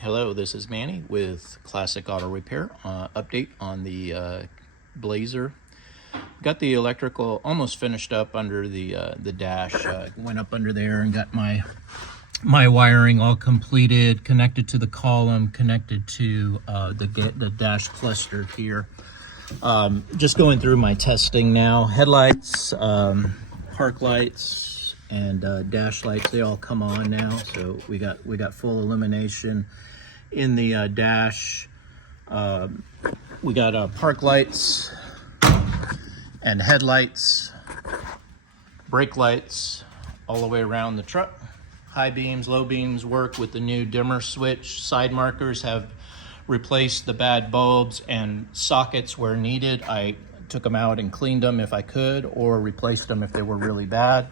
Hello, this is Manny with Classic Auto Repair. Update on the Blazer. Got the electrical almost finished up under the dash. Went up under there and got my wiring all completed, connected to the column, connected to the dash cluster here. Just going through my testing now. Headlights, park lights, and dash lights, they all come on now. So we got full illumination in the dash. We got park lights and headlights, brake lights all the way around the truck. High beams, low beams work with the new dimmer switch. Side markers have replaced the bad bulbs and sockets where needed. I took them out and cleaned them if I could, or replaced them if they were really bad.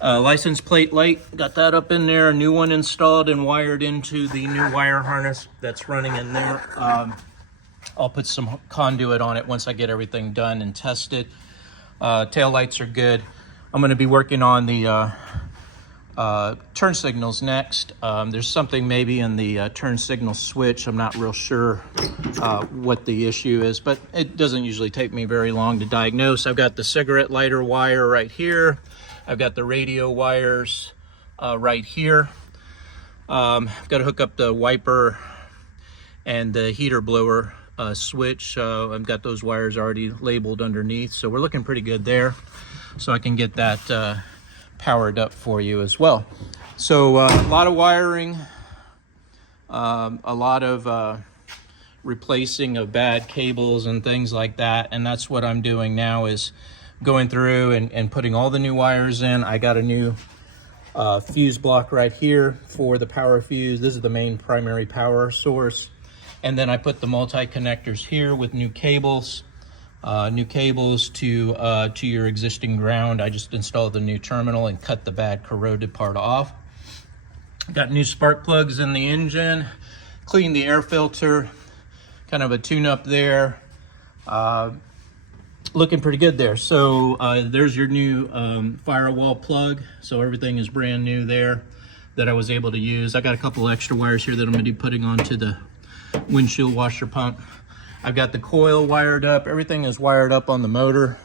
License plate light, got that up in there, a new one installed and wired into the new wire harness that's running in there. I'll put some conduit on it once I get everything done and tested. Tail lights are good. I'm going to be working on the turn signals next. There's something maybe in the turn signal switch. I'm not real sure what the issue is, but it doesn't usually take me very long to diagnose. I've got the cigarette lighter wire right here. I've got the radio wires right here. I've got to hook up the wiper and the heater blower switch. I've got those wires already labeled underneath, so we're looking pretty good there. So I can get that powered up for you as well. So a lot of wiring, a lot of replacing of bad cables and things like that, and that's what I'm doing now, is going through and putting all the new wires in. I got a new fuse block right here for the power fuse. This is the main primary power source. And then I put the multi-connectors here with new cables to your existing ground. I just installed the new terminal and cut the bad corroded part off. Got new spark plugs in the engine, cleaned the air filter, kind of a tune-up there. Looking pretty good there. So there's your new firewall plug. So everything is brand new there that I was able to use. I got a couple extra wires here that I'm going to be putting onto the windshield washer pump. I've got the coil wired up. Everything is wired up on the motor.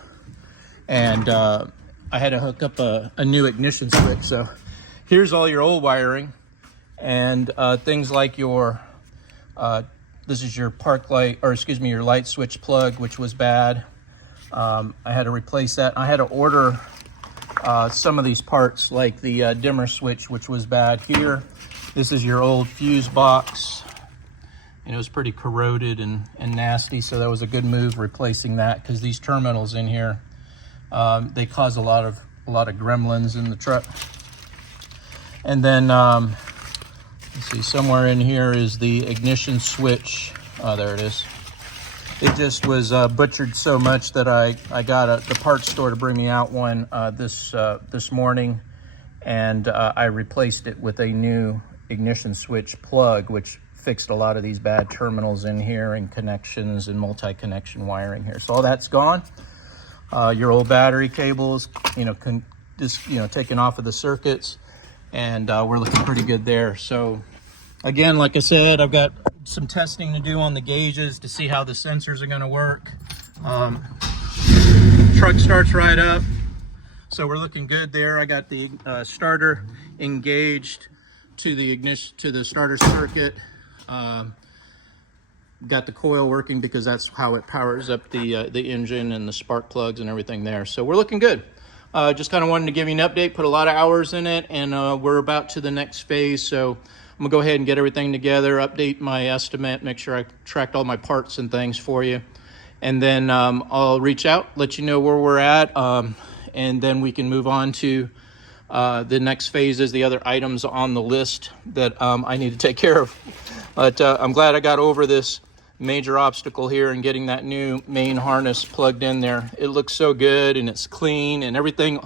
And I had to hook up a new ignition switch. So here's all your old wiring. And things like your, this is your park light, or excuse me, your light switch plug, which was bad. I had to replace that. I had to order some of these parts, like the dimmer switch, which was bad here. This is your old fuse box. And it was pretty corroded and nasty, so that was a good move replacing that, because these terminals in here, they cause a lot of gremlins in the truck. And then let's see, somewhere in here is the ignition switch. Oh, there it is. It just was butchered so much that I got the parts store to bring me out one this morning, and I replaced it with a new ignition switch plug, which fixed a lot of these bad terminals in here and connections and multi-connection wiring here. So all that's gone. Your old battery cables, taken off of the circuits, and we're looking pretty good there. So again, like I said, I've got some testing to do on the gauges to see how the sensors are going to work. Truck starts right up, so we're looking good there. I got the starter engaged to the ignition, to the starter circuit. Got the coil working, because that's how it powers up the engine and the spark plugs and everything there. So we're looking good. Just kind of wanted to give you an update, put a lot of hours in it, and we're about to the next phase. So I'm gonna go ahead and get everything together, update my estimate, make sure I tracked all my parts and things for you. And then I'll reach out, let you know where we're at, and then we can move on to the next phases, the other items on the list that I need to take care of. But I'm glad I got over this major obstacle here and getting that new main harness plugged in there. It looks so good, and it's clean, and everything,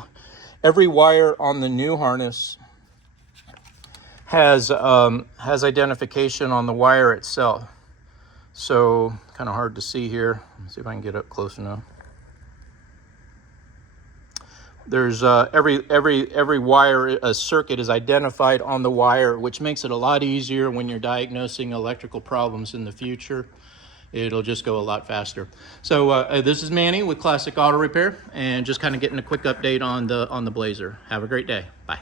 every wire on the new harness has identification on the wire itself. So kind of hard to see here. Let's see if I can get up close enough. There's every wire, a circuit is identified on the wire, which makes it a lot easier when you're diagnosing electrical problems in the future. It'll just go a lot faster. So this is Manny with Classic Auto Repair, and just kind of getting a quick update on the Blazer. Have a great day. Bye.